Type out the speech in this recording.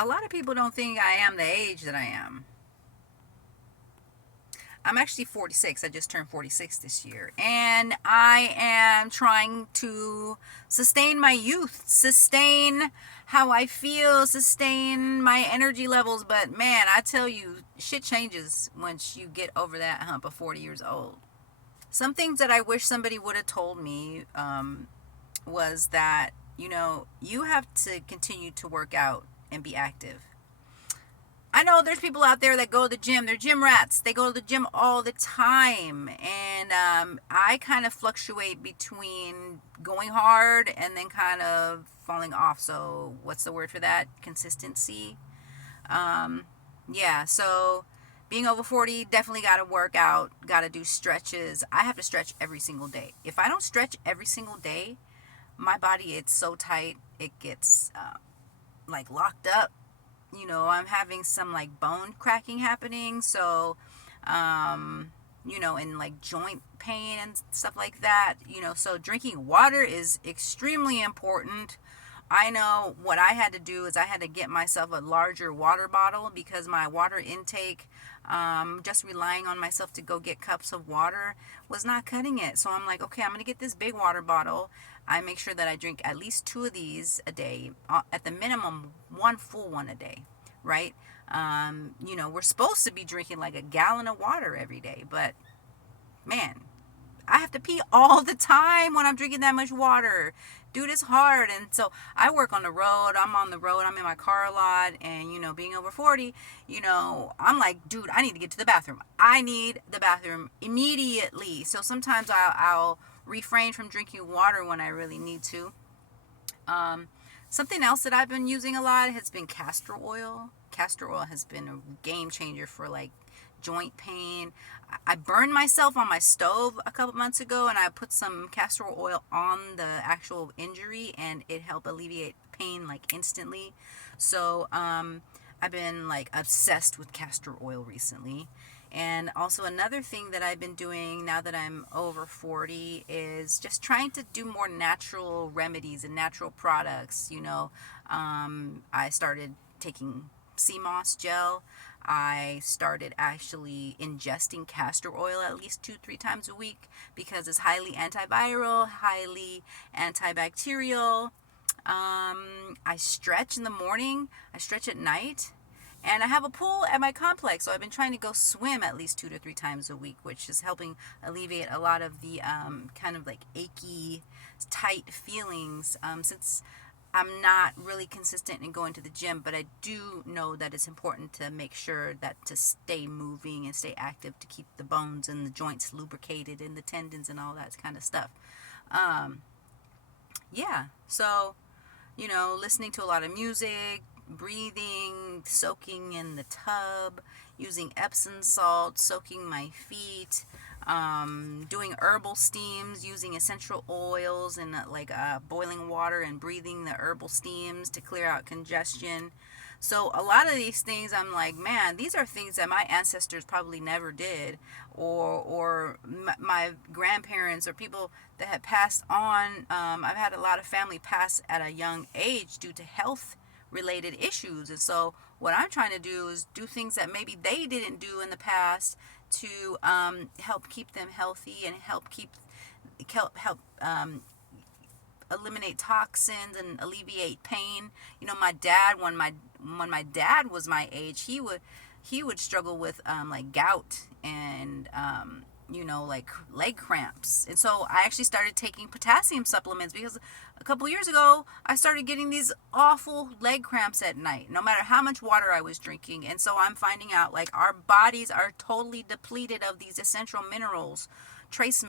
A lot of people don't think I am the age that I am. I'm actually 46. I just turned 46 this year. And I am trying to sustain my youth, sustain how I feel, sustain my energy levels. But man, I tell you, shit changes once you get over that hump of 40 years old. Some things that I wish somebody would have told me was that, you have to continue to work out and be active. I know there's people out there that go to the gym. They're gym rats. They go to the gym all the time. And I kind of fluctuate between going hard and then kind of falling off. So, what's the word for that? Consistency. Um, yeah, so being over 40, definitely got to work out, got to do stretches. I have to stretch every single day. If I don't stretch every single day, my body, it's so tight, it gets like locked up. I'm having some like bone cracking happening. So, and like joint pain and stuff like that. So drinking water is extremely important. I know what I had to do is I had to get myself a larger water bottle because my water intake, just relying on myself to go get cups of water, was not cutting it. So I'm like, okay, I'm going to get this big water bottle. I make sure that I drink at least two of these a day, at the minimum, one full one a day, right? We're supposed to be drinking like a gallon of water every day, but man, I have to pee all the time when I'm drinking that much water. Dude, it's hard. And so I work on the road. I'm on the road. I'm in my car a lot. And, being over 40, I'm like, dude, I need to get to the bathroom. I need the bathroom immediately. So sometimes I'll refrain from drinking water when I really need to. Something else that I've been using a lot has been castor oil. Castor oil has been a game changer for like joint pain. I burned myself on my stove a couple months ago and I put some castor oil on the actual injury and it helped alleviate pain like instantly. So I've been like obsessed with castor oil recently. And also another thing that I've been doing now that I'm over 40 is just trying to do more natural remedies and natural products. I started taking sea moss gel. I started actually ingesting castor oil at least 2-3 times a week because it's highly antiviral, highly antibacterial. I stretch in the morning, I stretch at night, and I have a pool at my complex, so I've been trying to go swim at least 2 to 3 times a week, which is helping alleviate a lot of the kind of like achy, tight feelings. Since I'm not really consistent in going to the gym, but I do know that it's important to make sure that to stay moving and stay active to keep the bones and the joints lubricated and the tendons and all that kind of stuff. Um, yeah, so listening to a lot of music, breathing, soaking in the tub, using Epsom salt, soaking my feet, doing herbal steams, using essential oils and boiling water and breathing the herbal steams to clear out congestion. So a lot of these things, I'm like, man, these are things that my ancestors probably never did, or my grandparents or people that had passed on. I've had a lot of family pass at a young age due to health related issues, and so what I'm trying to do is do things that maybe they didn't do in the past to help keep them healthy and help eliminate toxins and alleviate pain. My dad, when my dad was my age, he would struggle with like gout and like leg cramps. And so I actually started taking potassium supplements because a couple years ago I started getting these awful leg cramps at night, no matter how much water I was drinking. And so I'm finding out like our bodies are totally depleted of these essential minerals, trace